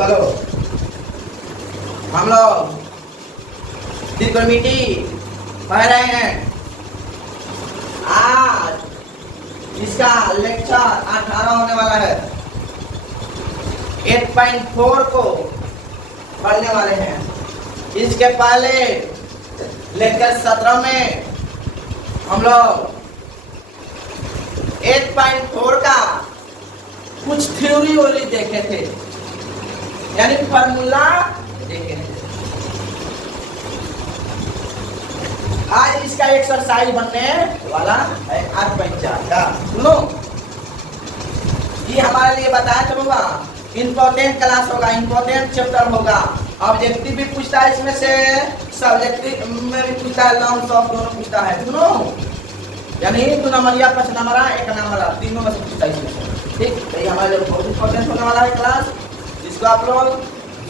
Hello, हम लोग त्रिकोणमिति पढ़ रहे हैं। आज इसका लेक्चर 18 होने वाला है। 8.4 को पढ़ने वाले हैं। इसके पहले लेक्चर 17 में हम लोग 8.4 का कुछ थ्योरी वोरी देखे थे, यानी फार्मूला देखे थे। आज इसका एक्सरसाइज बनने वाला है 8.4 का। सुनो, ये हमारे लिए बताया चलूंगा। इंपॉर्टेंट क्लास होगा, इंपॉर्टेंट चैप्टर होगा। ऑब्जेक्टिव भी पूछता है इसमें से, सब्जेक्टिव में भी पूछता है, लॉन्ग शॉर्ट दोनों पूछता है। सुनो, यानी 2 नंबर या 5 नंबर 1 नंबर तीनों में से पूछता है इसमें से। ठीक, तो ये हमारे लिए बहुत इंपॉर्टेंट होने वाला है क्लास। इसको आप लोग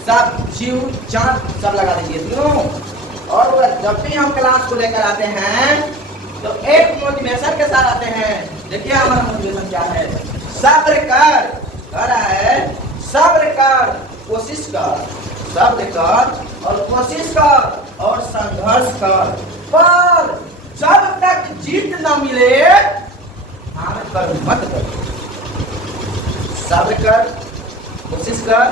सब जीव जान सब लगा दीजिए तीनों। और जब भी हम क्लास को लेकर आते हैं तो एक मोटिवेशन के साथ आते हैं। देखिए हमारा मोटिवेशन क्या है। सब्र कर, कह रहा है सब्र कर, कोशिश कर, सब्र कर और कोशिश कर और संघर्ष कर, पर जब तक जीत न मिले हार कर मत कर। सब्र कर, कोशिश कर,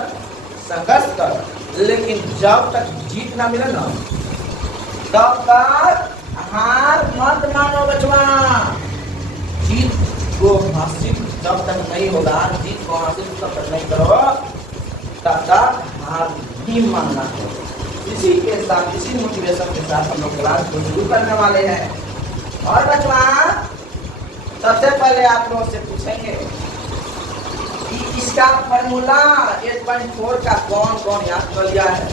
संघर्ष कर, लेकिन जब तक जीत ना मिले ना तब तक हार मत मानो बचवा। जीत को हासिल जब तक नहीं होगा, जीत को हासिल तब तक नहीं करो, तब तक हार नहीं मानना है। इसी के साथ, इसी मोटिवेशन के साथ हम लोग क्लास को शुरू करने वाले हैं। और बचवा, सबसे पहले आप लोग से पूछेंगे कि इसका फार्मूला 8.4 का कौन कौन याद कर लिया है?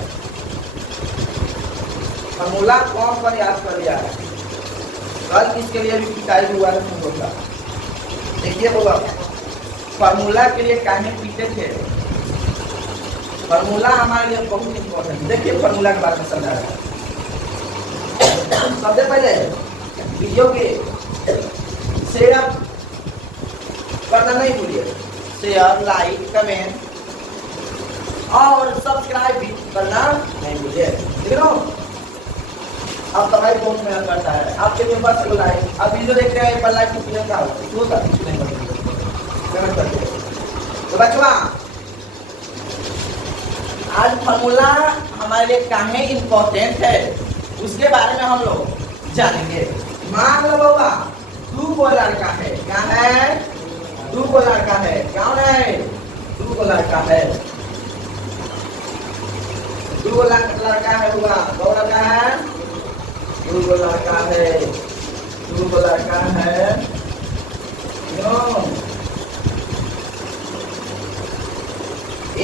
फार्मूला कौन कौन याद कर लिया है? कल इसके लिए भी पिटाई हुआ था तुम लोग का। देखिए बाबा, फार्मूला के लिए काहे पीटे थे? फार्मूला हमारे लिए बहुत इंपॉर्टेंट। देखिए फार्मूला के बारे में समझा रहा है। सबसे पहले वीडियो के शेयर करना नहीं भूलिए, शेयर, लाइक, कमेंट और सब्सक्राइब भी करना नहीं भूलिए। ठीक है ना? आप पढ़ाई बहुत मेहनत करता है, आपके मेंबर से लाइक, आप वीडियो देखते हैं पर लाइक कुछ नहीं होता, कुछ नहीं मेहनत करते। तो बच्चों, आज फार्मूला हमारे लिए काहे इम्पोर्टेंट है उसके बारे में हम लोग जानेंगे। मान लो बाबा, 2 को लड़का है। क्या है? 2 को लड़का है। कौन है? 2 को लड़का है। 2 लड़का है हुआ। 2 लड़का है, 2 को लड़का है, 2 को लड़का है।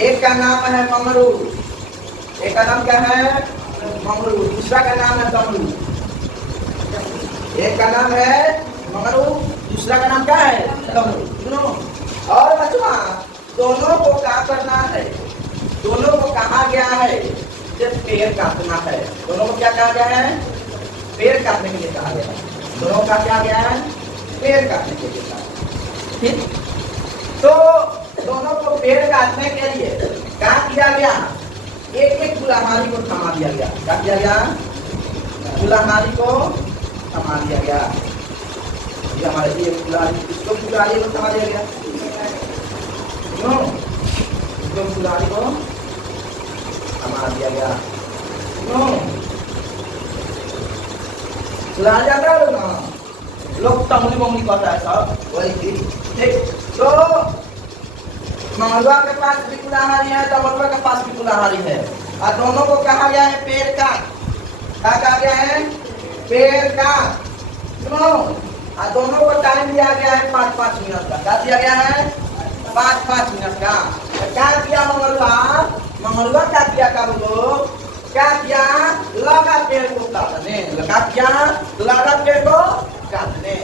एक का नाम है मंगरू, एक का नाम क्या है? मंगरू। दूसरा का नाम है दमरू। एक का नाम है मंगरू, दूसरा का नाम क्या है? दमरू। और बच्चों, दोनों को क्या करना है? दोनों को कहा गया है जब पेड़ काटना है। दोनों को क्या कहा गया है? पेड़ काटने के लिए कहा गया है। दोनों का क्या गया है? पेड़ काटने के लिए कहा। ठीक, तो दोनों को पेड़ काटने के लिए क्या किया गया? एक एक कुल्हाड़ी को थमा दिया गया। क्या किया गया? कुल्हाड़ी को थमा दिया गया। ये हमारे लिए कुल्हाड़ी, इसको कुल्हाड़ी को थमा दिया गया। क्यों? इसको कुल्हाड़ी को थमा दिया गया। क्यों? कुल्हाड़ी जाता है ना, लोग तमली बमली कहता है सब, वही चीज। ठीक, तो मंगलवा के पास भी कुल्हाड़ी है, दमलवा के पास भी कुल्हाड़ी है, और दोनों को कहा गया है पेड़ का। क्या कहा गया है? पेड़ का। सुनो, और दोनों को टाइम दिया गया है 5-5 मिनट का। क्या दिया गया है? 5-5 मिनट का। क्या किया मंगलवा? मंगलवा क्या किया? का बोलो, क्या किया? लगा पेड़ को काटने। क्या किया? लगा पेड़ को काटने।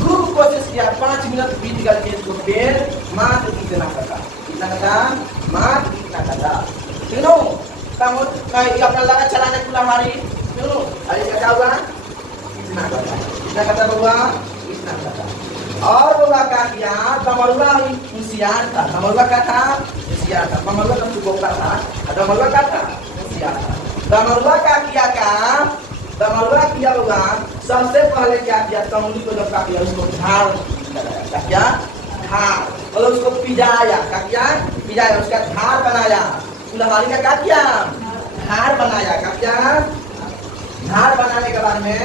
खूब कोशिश किया, 5 मिनट बीत गए थे, इसको पेड़ मात्र कितना कटा? कितना कटा? मात्र कितना कटा? सुनो, अपना लगा चलाने कुल्हाड़ी। सुनो, अरे क्या हुआ? कितना कटा? कितना कटा हुआ? कितना कटा? और बोला क्या किया? दमरुआ होशियार था। दमरुआ क्या था? होशियार था। डमरुआ तो चुकोका था, डमरुआ क्या था? होशियार था। डमरुआ क्या किया काम? डमरुआ किया होगा सबसे पहले क्या किया, तंगड़ी को जब काट लिया उसको झाड़ लगाया। क्या? झाड़। और उसको पिजाया। क्या किया? पिजाया, उसका झाड़ बनाया। कुल्हाड़ी का क्या किया? झाड़ बनाया। क्या किया? झाड़ बनाने के बाद में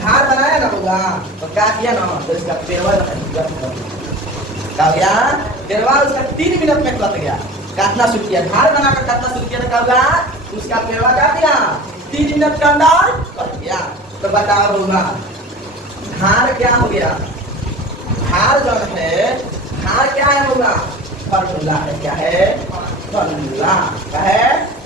झाड़ बनाया ना होगा तो क्या किया ना, तो इसका पेड़वा क्या पेड़वा उसका 3 मिनट में कट गया। काटना शुरू किया, झाड़ बनाकर काटना शुरू किया तो क्या होगा, उसका पेड़वा क्या किया 3 मिनट के अंदर कट गया। तो बताओ होगा झाड़ क्या हो गया? झाड़ जो है, झाड़ क्या है होगा? फॉर्मूला है। क्या है? फॉर्मूला। क्या है?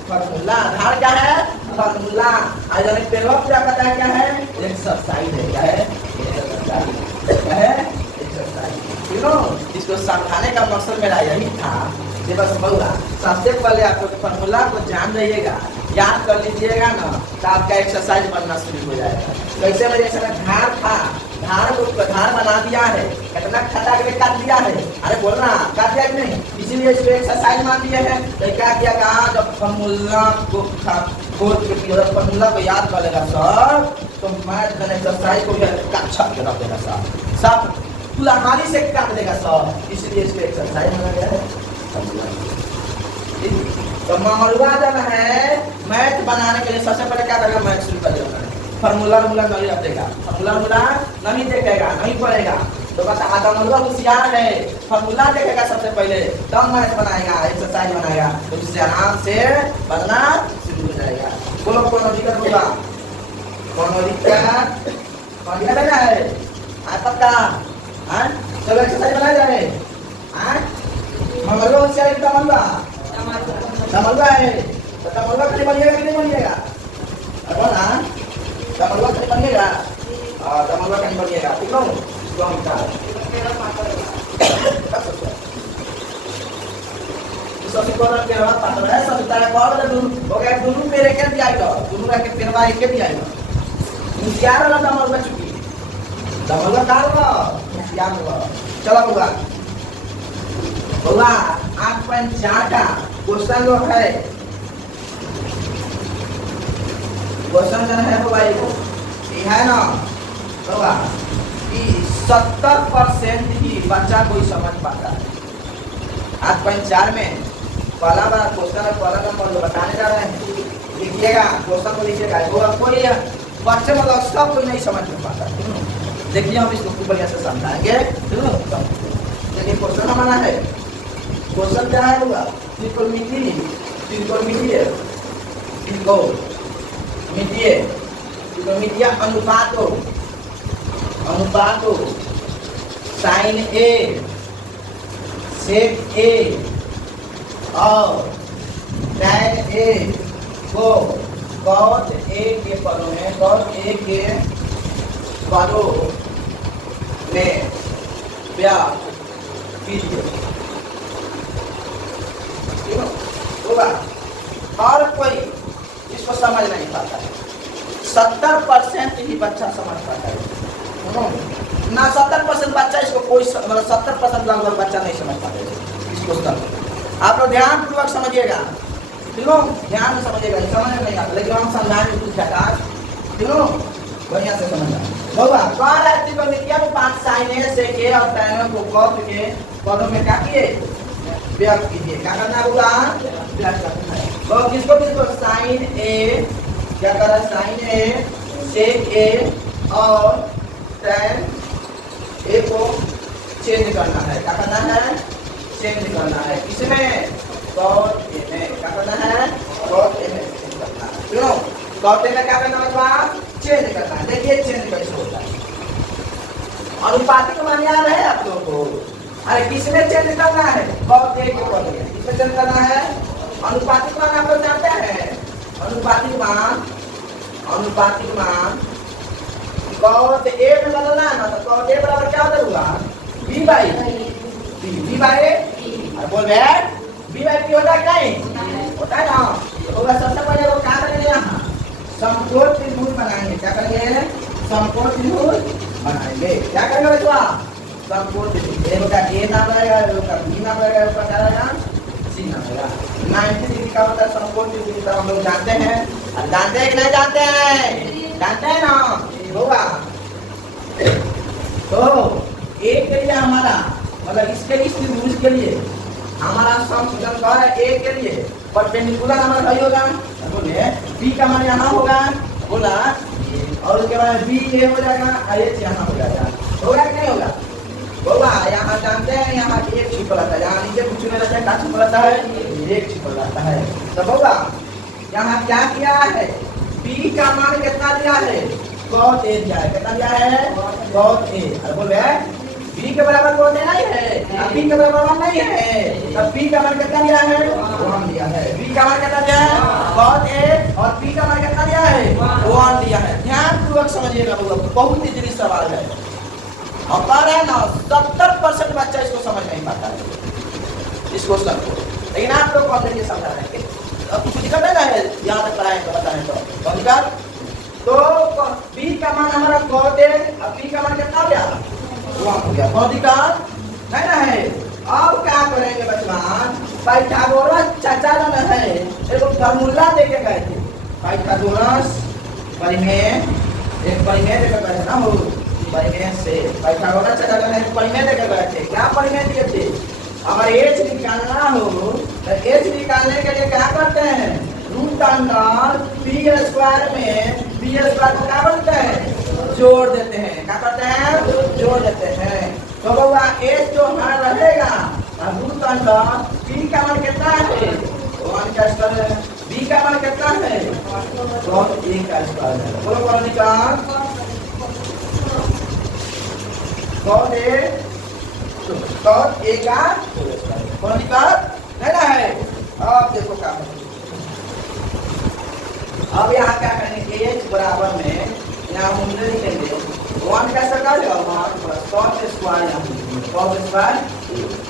फॉर्मूला। झाड़ क्या है? फॉर्मूला। आज अनेक पेड़वा पूरा पता है क्या है? एक्सरसाइज है। क्या है? एक्सरसाइज। क्या है? एक्सरसाइज। यू नो, इसको समझाने का मकसद मेरा यही था कि बस बहुआ सबसे पहले आप लोग फॉर्मूला को जान रहिएगा, याद कर लीजिएगा ना, तो आपका एक्सरसाइज बनना शुरू हो जाएगा। कैसे वजह से झाड़ था, झाड़ को झाड़ बना दिया है, कितना खटा के काट दिया है। अरे बोलना काट दिया कि नहीं, इसीलिए इसको एक्सरसाइज मान दिए हैं। तो क्या किया कहा, जब फॉर्मूला को फॉर्मूला को याद कर लेगा सब, तो मैथ में एक्सरसाइज को भी अच्छा रख देगा सब कुल्हाड़ी से काट देगा सब। इसलिए इसको एक्सरसाइज माना गया है। तो ममरुआ जब है मैथ बनाने के लिए सबसे पहले क्या करेगा, मैथ शुरू कर देगा। फॉर्मूला नहीं रखेगा, फॉर्मूला नहीं देखेगा, नहीं पढ़ेगा। तो बस ममरुआ होशियार है, फॉर्मूला देखेगा सबसे पहले, तब मैथ बनाएगा, एक्सरसाइज बनाएगा, तो उससे आराम से बनना शुरू हो जाएगा। बोलो कौन दिक्कत होगा? कौन दिक्कत? कौन दिक्कत है? पक्का चलो एक्सरसाइज बनाया जाए। ममरुआ होशियार है, तमरुआ है, तो तमरुआ खाली बनिएगा कि नहीं बनिएगा? तमरुआ खाली बनिएगा, तमरुआ खाली बनिएगा, ठीक है? इसको हम दोनों पेड़ एक दिया, दोनों का पेड़वा एक दिया। होशियार वाला तमरुआ चुकी, तमरुआ का होशियार हुआ। चलो होगा होगा 8.4 का क्वेश्चन जो है, क्वेश्चन जो है होगा ये है ना होगा कि 70% ही बच्चा कोई समझ पाता है। 8.4 में पहला बार क्वेश्चन, पहला नंबर जो बताने जा रहे हैं, लिखिएगा क्वेश्चन को लिखिएगा। कोई बच्चे मतलब सब कोई नहीं समझ पाता। देखिए हम इसको खूब बढ़िया से समझाएंगे। देखिए क्वेश्चन हमारा है, क्वेश्चन क्या है होगा, त्रिकोणमितीय अनुपातो साइन ए सेक ए और टैन ए को कॉट ए के पदों में, कॉट ए के पदों में व्याप्त कीजिए। होगा और कोई इसको समझ नहीं पाता है। 70% ही बच्चा समझ पाता है ना, 70% बच्चा इसको कोई मतलब 70% लगभग बच्चा नहीं समझ पाता है इस क्वेश्चन। आप लोग ध्यान पूर्वक समझिएगा, तीनों ध्यान से समझिएगा। समझ नहीं आता लेकिन हम समझाएंगे कुछ प्रकार, तीनों बढ़िया से समझना होगा। कौन है त्रिकोणमितीय अनुपात साइन ए सेक ए और टैन को कॉट के पदों में क्या किए, व्यक्त कीजिए। क्या करना होगा, व्यक्त करना है। तो किसको साइन ए, क्या करा, साइन ए सेक ए और टैन ए को चेंज करना है। क्या करना है, चेंज करना है। इसमें कॉट ए में क्या करना है, कॉट ए में चेंज करना है। क्यों कॉट ए में क्या करना होगा, चेंज करना है। देखिए चेंज कैसे होता है, अनुपातिक मान याद है आप लोगों को। अरे किसमें चेंज करना है, कॉट ए के पद में किसमें चेंज करना है, अनुपातिक मान आप लोग जानते हैं। अनुपातिक मान कॉट ए में बदलना है ना, तो कॉट ए बराबर क्या होगा, बी बाई बोल रहे बी बाई पी होता है नहीं, होता है ना। होगा सबसे पहले वो क्या करेंगे, यहाँ समकोण त्रिभुज बनाएंगे। क्या करेंगे, समकोण त्रिभुज बनाएंगे। क्या करेंगे बच्चा, समकोण त्रिभुज। एक का ए नाम रहेगा, एक का बी नाम रहेगा, एक का क्या रहेगा, सी नाम रहेगा। संपूर्ण की तरह हम लोग जानते हैं, और जानते हैं कि नहीं जानते हैं? जानते हैं ना होगा। तो एक के लिए हमारा मतलब इसके लिए त्रिभुज के लिए हमारा समचतुर्भुज है ए के लिए परपेंडिकुलर हमारा वही होगा, बोले बी का मान यहाँ होगा, बोला और उसके बाद बी ए हो जाएगा और एच यहाँ हो जाएगा, होगा कि नहीं होगा? होगा। यहाँ जानते हैं यहाँ एक छिपा रहता है, यहाँ नीचे कुछ नहीं रहता है, क्या छिपा रहता है? एक छिपा रहता है। तब होगा यहाँ क्या किया है, बी का मान कितना दिया है? cos a दिया है, कितना दिया है? cos a। अरे बोल रहे बी के बराबर cos a नहीं है, अब बी के बराबर 1 नहीं है, तब बी का मान कितना दिया है? 1 दिया है। बी का मान कितना दिया है? cos a और बी का मान कितना दिया है? 1 दिया है। ध्यानपूर्वक समझिएगा लोग, बहुत ही जरूरी सवाल है। हम कह रहे हैं ना 70% बच्चा इसको समझ नहीं पाता है इस क्वेश्चन को, लेकिन आप लोग कौन ये समझा रहे हैं? अब कुछ दिक्कत नहीं है, यहाँ तक पढ़ाएं तो बताएं तो कौन दिक्कत? तो बी का मान हमारा cos a और बी का मान कितना गया? 1 हो गया। कौन दिक्कत नहीं ना है? अब क्या करेंगे बच्चों, पाइथागोरस चाचा ना है एक फार्मूला देके गए थे, पाइथागोरस परिमेय, एक परिमेय देके गए थे ना, वो परिमेय से पाइथागोरस चाचा ना एक परिमेय देके गए थे। क्या परिमेय दिए थे? अगर एच निकालना हो तो एच निकालने के लिए क्या करते हैं? रूट अंडर पी स्क्वायर में पी स्क्वायर को क्या करते हैं? जोड़ देते हैं। क्या करते हैं? जोड़ देते हैं। तो बाबा एच जो हमारा रहेगा रूट अंडर पी का मान कितना है? 1 का स्क्वायर है। बी का मान कितना है? cos a का स्क्वायर है। बोलो कौन निकाल? cos a का कौन निकाल नहीं ना है? अब देखो क्या है, अब यहाँ क्या करेंगे? एच बराबर में यहाँ हम लिखेंगे 1 का स्क्वायर है और 1 plus cos square, cos square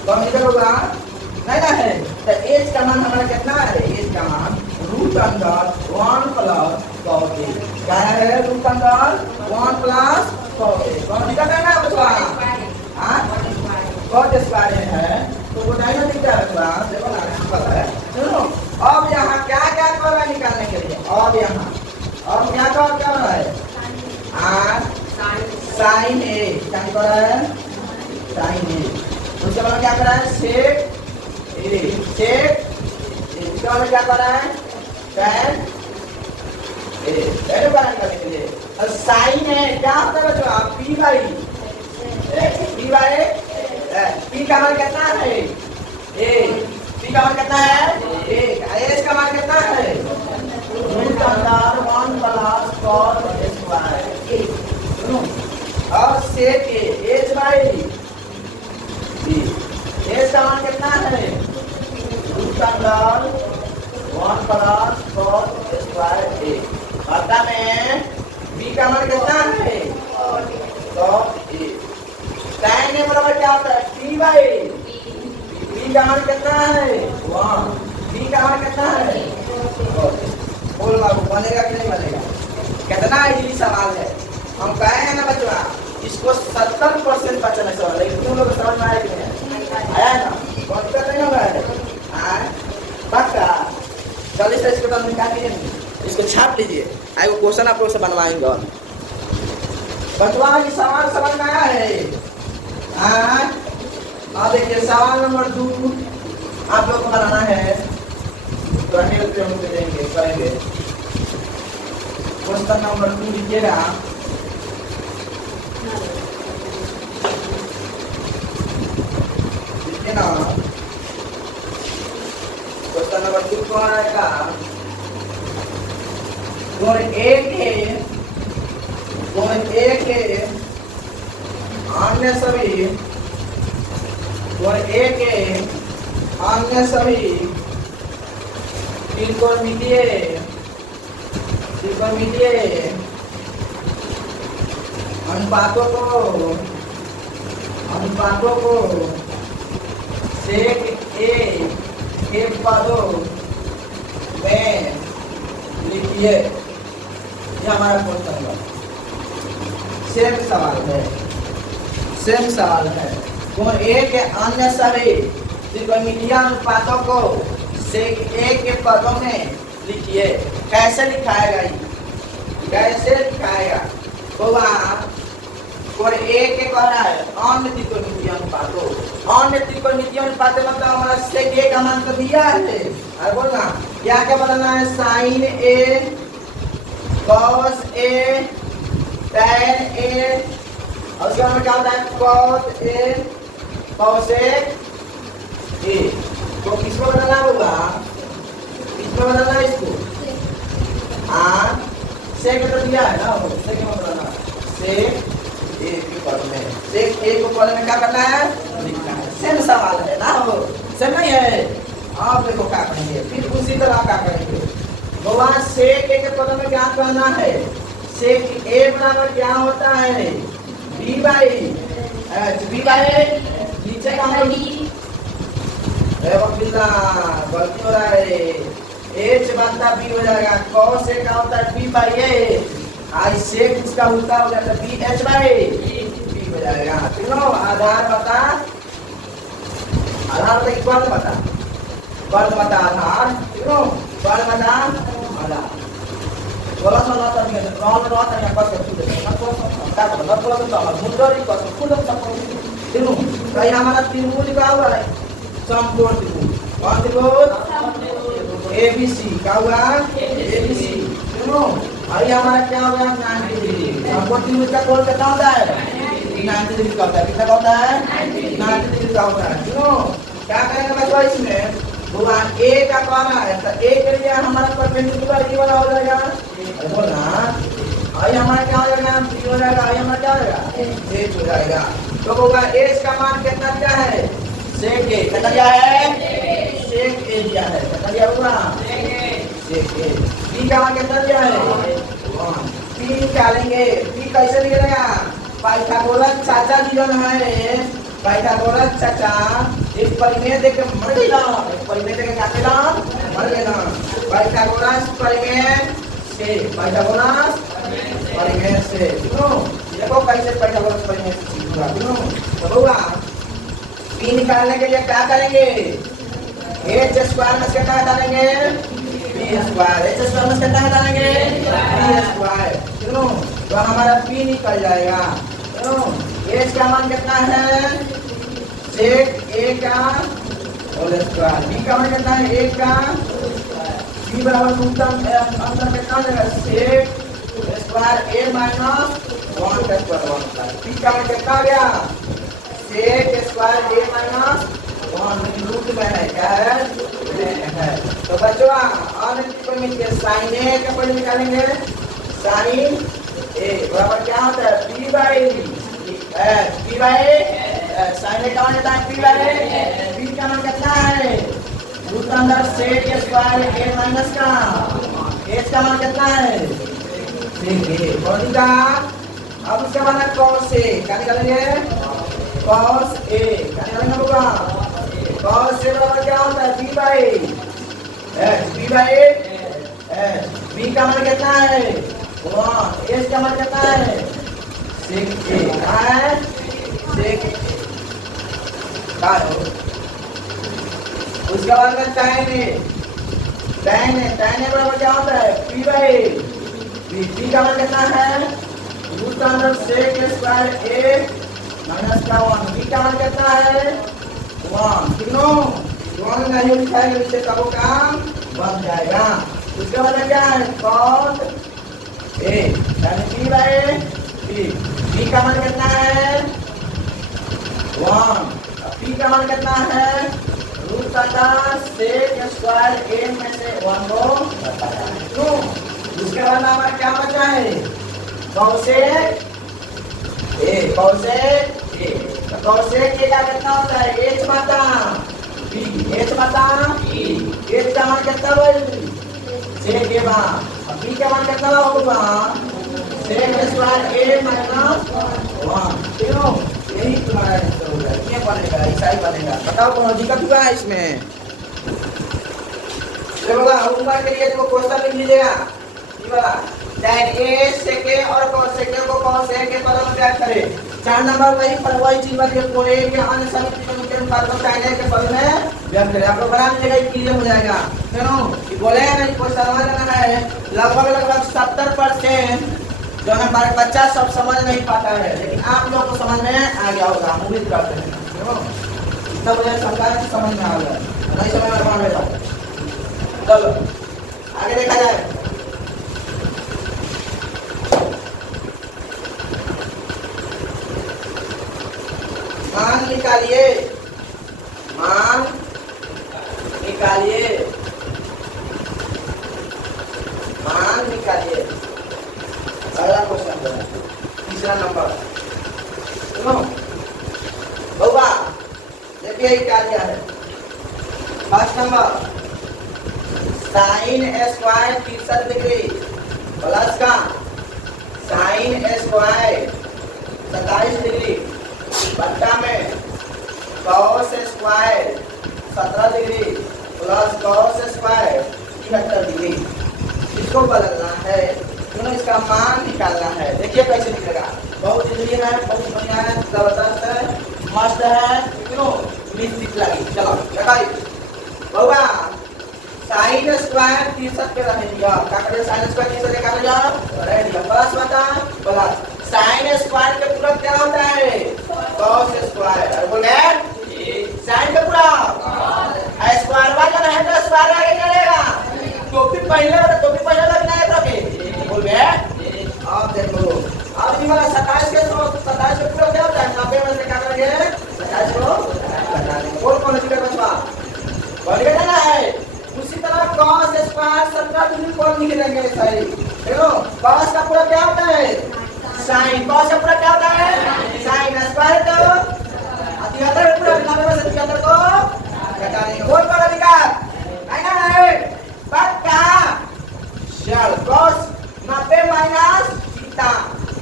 कौन निकलेगा नहीं ना है? तो एच का मान हमारा कितना है? एच का मान root under 1 plus cos a, क्या है? Root under 1 plus cos a, कौन निकल रहा है ना बच्चा? हाँ cos स्क्वायर है तो वो नहीं ना दिखता है बच्चा, देखो ना यहाँ पर है। सुनो अब यहाँ क्या क्या कर रहा है निकालने के लिए? अब यहाँ अब क्या कर रहा है? साइन ए, क्या कर रहा है? साइन ए। उसके बाद क्या कर रहा है? सेक ए, सेक इसके बाद क्या कर रहा है? टैन ए, टैन बनाने करने के लिए। और साइन ए क्या होता है बच्चों? पी बाई पी का मान कितना है? ए, पी का मान कितना है? एक। एच का मान कितना है? Root under 1 plus cos square. और sec A, H by B, H का मान कितना है? Root under 1 plus cos square A. पता में बी का मान कितना है? cos ए। tan ए बराबर क्या होता है? p बाई b का मान कितना है? 1, b का मान कितना है? बोल बाबू बनेगा कि नहीं बनेगा? कितना इजी सवाल है। हम कहे हैं ना बच्चों इसको 70% बच्चा नहीं समझ, लेकिन तुम लोग समझ में आया कि नहीं आया ना? बहुत दिक्कत नहीं होगा पक्का। जल्दी से इसको तो निकालिए, इसको छाप लीजिए, आगे वो क्वेश्चन आप लोग से बनवाएंगे। और बच्चों ये सवाल समझ में आया है? हाँ देखिए सवाल नंबर 2 आप लोग को बनाना है, देंगे करेंगे। क्वेश्चन नंबर 2 लिखिएगा। लिखिए ना, क्वेश्चन नंबर 2 कौन आएगा? और एक अन्य सभी और एक अन्य सभी त्रिकोणमितीय अनुपातों को सेक ए के पदों में लिखिए। ये हमारा क्वेश्चन है। सेम सवाल है। और एक अन्य सभी त्रिकोणमितीय अनुपातों को सेक ए के पदों में लिखिए। कैसे लिखाएगा ये? कैसे लिखाएगा? तो और ए के कह रहा है अन्य त्रिकोणमितीय अनुपातों। अन्य त्रिकोणमितीय अनुपात मतलब हमारा सेक ए का मान तो दिया है। अरे बोलना क्या क्या बताना है? Sine A, cos A, tan A, और उसके बाद क्या होता है? Cot A, cosec A. तो किसको बताना होगा? किसको बताना है इसको? हाँ, सेक तो दिया है ना, सेक में बताना। सेक ए के पद में, सेक ए को पद में क्या करना है? लिखना है। सेम सवाल है ना, वो सेम नहीं है। आप देखो क्या करेंगे, फिर उसी तरह क्या करेंगे। भगवान सेक ए के पद में क्या करना है? सेक ए बराबर क्या होता है? B by H. B by नीचे का है डी। गलती हो रहा है। एच बनता बी हो जाएगा। कॉस ए का होता है बी बाई ए। आज सेक इसका उल्टा हो जाता है बी एच बाई बी हो जाएगा। तीनों आधार बता, आधार बता कि वर्ग बता, वर्ग बता आधार, तीनों वर्ग बता आधार। बोला सुना तो नहीं है, रॉन रॉन तो नहीं कर सकते। मत बोलो क्या कर, मत बोलो तो हम मुंडरी कर सकते, खुद सब तीनों। तो ये हमारा त्रिभुज का हुआ है समकोण त्रिभुज। कौन त्रिभुज? एबीसी का हुआ एबीसी। तीनों अभी हमारा क्या हो गया? 90 डिग्री। हमको त्रिभुज का कोण कितना होता है? 90 डिग्री का होता है। कितना होता है? 90 डिग्री का होता है। क्यों? क्या करेंगे बच्चों इसमें? भगवान ए का कौन है? तो ए के लिए हमारा परपेंडिकुलर ये वाला हो जाएगा। बोलना अभी हमारा क्या हो जाएगा? बी हो जाएगा। अभी हमारा क्या हो जाएगा? एच हो जाएगा। तो भगवान एच का मान कितना दिया है? सेक ए। कितना दिया है? सेक ए दिया है। कितना दिया होगा? सेक ए। बी का मान कितना दिया है? पी निकालेंगे। पी कैसे निकलेगा? पाइथागोरस चाचा दिया है। पाइथागोरस चाचा एक परिमेय देख के मर गया। एक परिमेय देख के क्या केला? मर गया। पाइथागोरस परिमेय से, पाइथागोरस परिमेय से। सुनो देखो कैसे पाइथागोरस परिमेय से सीखूंगा। सुनो तो होगा पी निकालने के लिए क्या करेंगे? एच स्क्वायर में कितना डालेंगे? B square. एच स्क्वायर में कितना डालेंगे? B square. सुनो तो हमारा पी निकल जाएगा। सुनो एच का मान कितना है? सेक ए का होल स्क्वायर। बी का मान कितना है? ए का बी बराबर अंतर कितना होगा? सेक स्क्वायर ए माइनस 1 का स्क्वायर 1 का। बी का मान कितना आ गया? सेक स्क्वायर ए माइनस 1 रूट में है। क्या है? तो बच्चों अन्य त्रिकोणमितीय साइन ए का पद निकालेंगे। साइन ए बराबर क्या होता है? B by H. B by sine A का मान कितना है? B by. बी का मान कितना है? रूट अंदर सेक स्क्वायर ए माइनस का। एच का मान कितना है? सेक ए। और का अब उसके बाद कॉस ए क्या निकालेंगे? कॉस ए क्या निकालेंगे होगा? कॉस ए बराबर क्या होता है? B by H. B by H. B का मान कितना है? 1। एच का मान कितना है? सेक ए। क्या है? सेक क्या है? उसके बाद में टैन ए। टैन ए बराबर क्या होता है? P by B. बी का मान कितना है? रूट अंडर सेक स्क्वायर ए माइनस का 1। बी का मान कितना है? 1। तीनों दोनों नहीं लिखाएंगे इससे कब काम बन जाएगा। उसके बाद क्या है? कॉट ए यानी बी बाई बी। बी का मान कितना है? 1। बी का मान कितना है? रूट अंडर सेक स्क्वायर ए में से 1 को घटाया। तो उसके बाद हमारा क्या बचा है? कॉसेक ए। कॉसेक ए। कॉसेक ए का कितना होता है? एच बटा बी। एच बटा बी। एच का मान कितना होगा? सेक ए बा। बी का मान कितना होगा? सेक स्क्वायर ए माइनस 1। तीनों यही तुम्हारा आंसर होगा। ये बनेगा, ऐसा ही बनेगा। बताओ कौन दिक्कत हुआ है इसमें? चलो बाबा होमवर्क के लिए देखो क्वेश्चन लिख लीजिएगा। ये वाला टैन ए सेक ए और कोसेक को कोसेक के पदों में व्यक्त करें। 4 नंबर वही चीज बात है। कोई के अन्य सभी त्रिकोणों के अनुपात को टैन ए के पद में व्यक्त करें। आप लोग बना लीजिएगा, क्लियर हो जाएगा। क्यों कि बोले हैं नहीं कोई समझ लेना है। लगभग लगभग 70% जो है हमारे बच्चा सब समझ नहीं पाता है, लेकिन आप लोग को समझ में आ गया होगा, हम उम्मीद करते हैं। क्यों इतना मुझे सरकार की समझ में आ गया, नहीं समझ में आ रहा। चलो आगे देखा जाए। मान निकालिए, मान निकालिए, मान निकालिए। अगला क्वेश्चन है तीसरा नंबर। सुनो बउआ, देखिए क्या दिया है। First number sine square 63 degree plus का साइन स्क्वायर 27 डिग्री बट्टा में cos square 17 degree plus cos square 73 degree. इसको बदलना है, दोनों इसका मान निकालना है। देखिए कैसे निकलेगा, बहुत इजी है, बहुत बढ़िया है, जबरदस्त है, मस्त है। क्यों मिस्टिक लगी। चलो लगाई बउआ, साइन स्क्वायर 63 पे रह दिया, क्या करें साइन स्क्वायर 63 निकाल लिया, रह दिया प्लस बता प्लस साइन स्क्वायर के पूरा क्या होता है कॉस स्क्वायर। बोले साइन का पूरा स्क्वायर वाला है तो स्क्वायर आगे करेगा, टोपी पहले लगना है प्रभु। बोल बे आप देखो, अब ये वाला 27 के 27 के पूरा क्या होता है 90 में से क्या करेंगे 27 को घटा देंगे। और कौन सी बचवा बढ़िया ना है। उसी तरह cos स्क्वायर 17 डिग्री कौन लिख देंगे सही। देखो cos का पूरा क्या होता है sin, cos का पूरा क्या होता है sin, स्क्वायर तो 73 पूरा 90 में से 73 को घटा देंगे। और कौन अधिकार है ना है पक्का। चल cos 90 माइनस थीटा,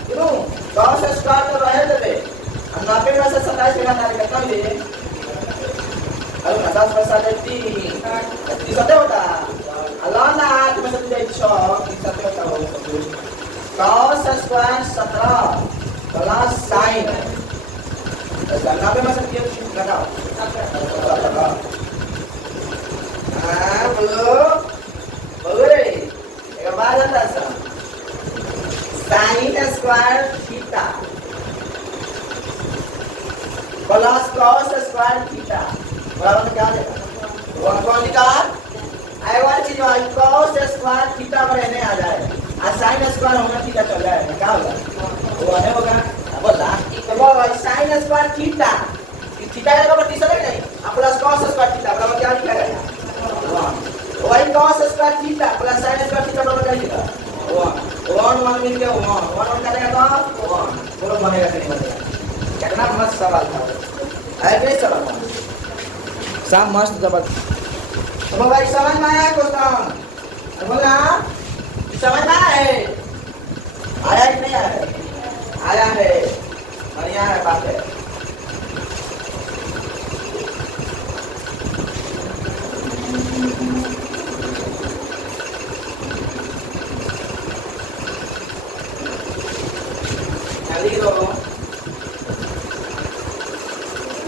क्यों cos स्क्वायर तो रहे देबे और 90 में से 27 के घटा देंगे। कितना मिले अरे 10 पैसा देती किसते होता अल्लाह ना तुम्हें सब दे 6 किसते होता हो cos स्क्वायर 17 प्लस sin 90 में से कितना घटाओ। हां बोलो बोलो रे एक बार आता सा sin square theta plus cos square theta बराबर क्या आ जाएगा 1 को निकाल। आई वाली चीज वाली cos स्क्वायर थीटा पर रहने आ जाए और sin स्क्वायर होगा थीटा चल जाएगा, क्या होगा वो है होगा। अब बोला तो वो sin स्क्वायर थीटा थीटा का बराबर तीसरा नहीं अब प्लस cos स्क्वायर थीटा बराबर क्या लिखेगा 1। वही cos square theta plus sin square theta बराबर क्या लिखेगा 1 1 मिल गया 1 1 क्या देगा तो 1 पूरा बनेगा कि नहीं बनेगा। कितना मस्त सवाल था, है कि नहीं सवाल था सब मस्त जबरदस्त। तो भाई समझ में आया क्वेश्चन बोला समझ में आया कि नहीं आया आया है बढ़िया है बात है।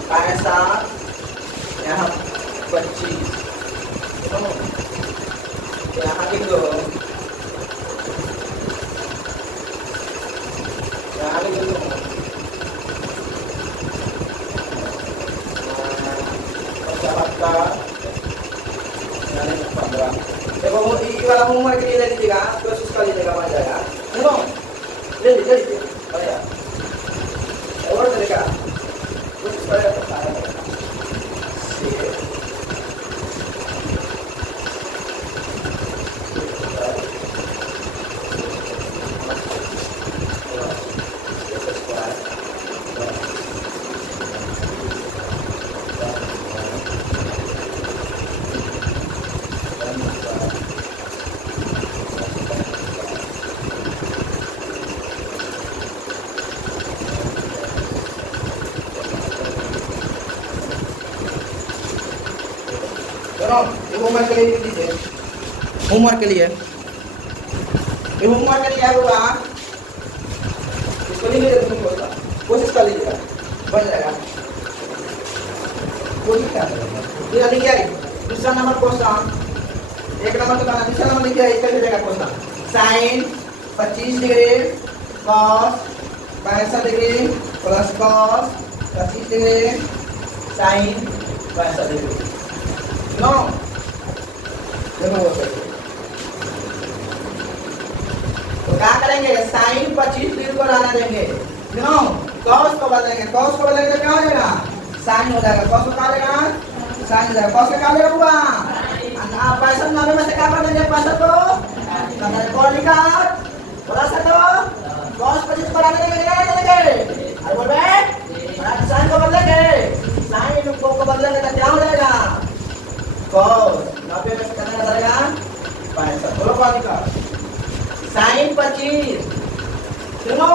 पैसा यहाँ 25 यहाँ लिख दो, यहाँ लिख दो 15। देखो ये वाला होमवर्क के लिए ले लीजिएगा, कोशिश कर लीजिएगा बन जाएगा। देखो ले लीजिए बढ़िया और तरीका कोशिश करेगा तो सारा होमवर्क के लिए लीजिए, होमवर्क के लिए ये होमवर्क के लिए है होगा इसको नहीं लीजिए, कोशिश कर लीजिएगा बन जाएगा। कोशिश क्या करेगा ये लिखिए दूसरा नंबर क्वेश्चन, एक नंबर तो करना, दूसरा नंबर लिखिए इसका जगह question sine 25 degree cos 65 degree plus cos 25 degree sine 65 degree. No देखो वो सही। तो क्या करेंगे, साइन 25 डिग्री को लाना देंगे, नो कॉस को बदलेंगे, कॉस को बदलेंगे क्या हो जाएगा, साइन हो जाएगा, कॉस को क्या हो जाएगा, साइन हो जाएगा, कॉस का क्या हो जाएगा हुआ, आप 65 में से क्या कर देंगे, 65 को कौन लिखा बड़ा सा तो कॉस 25 को लाने देंगे, अरे बोल बे साइन को बदलेंगे, साइन को बदलेंगे तो क्या हो जाएगा, cos 90 में कितना आ जाएगा 65। बोलो कौन लिखा, साइन 25 सुनो,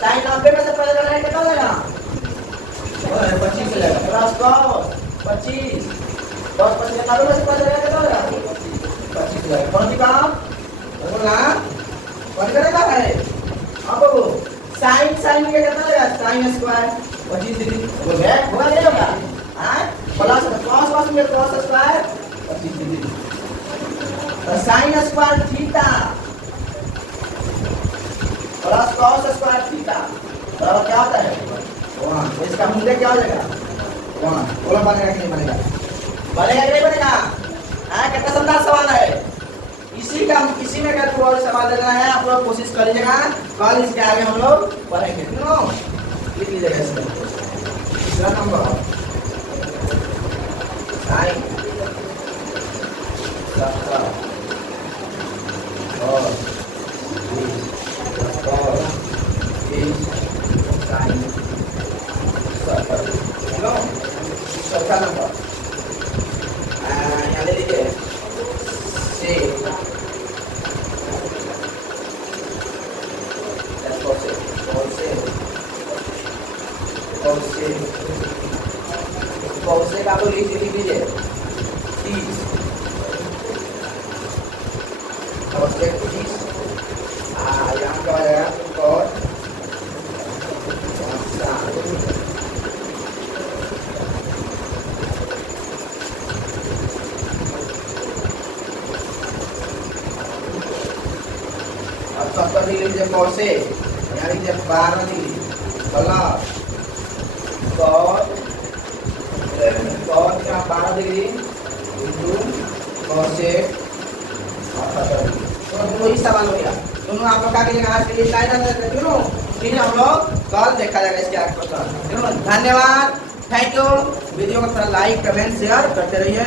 साइन 90 में से पहले लगाएंगे कितना हो जाएगा, 25 हो जाएगा, प्लस cos 25 cos 25 90 में से पहले लगाएंगे कितना हो जाएगा 25 हो जाएगा। कौन लिखा बोलना, कौन करेगा है अब बाबू, साइन साइन के कितना लगेगा, साइन स्क्वायर 25 डिग्री हो गया, होगा नहीं होगा, हां प्लस cos cos में cos स्क्वायर 25 डिग्री, तो sine square theta plus cos square theta बराबर क्या होता है 1, इसका मूल्य क्या हो जाएगा 1। बोलो बनेगा कि नहीं बनेगा, बनेगा कि नहीं बनेगा, हां कितना शानदार सवाल है। इसी में अगर कोई और सवाल देना है आप लोग कोशिश करिएगा, कल इसके आगे हम लोग पढ़ेंगे, लिख लीजिएगा इसमें दूसरा नंबर साइन 70 और 20 और 20 साइन 70। चौथा नंबर यहाँ ले लीजिए से का तो लिख लीजिए 30 और से 30 यहाँ का आएगा और अब 70 डिग्री लीजिए cos से, यहाँ लीजिए 12 डिग्री प्लस cos का 12 डिग्री इंटू cos से 78 डिग्री। तो वही सवाल हो गया, दोनों आप लोग क्या कीजिएगा आज के लिए दोनों, फिर हम लोग कल देखा जाएगा इसके आगे क्वेश्चन। धन्यवाद, थैंक यू। वीडियो को थोड़ा लाइक कमेंट शेयर करते रहिए।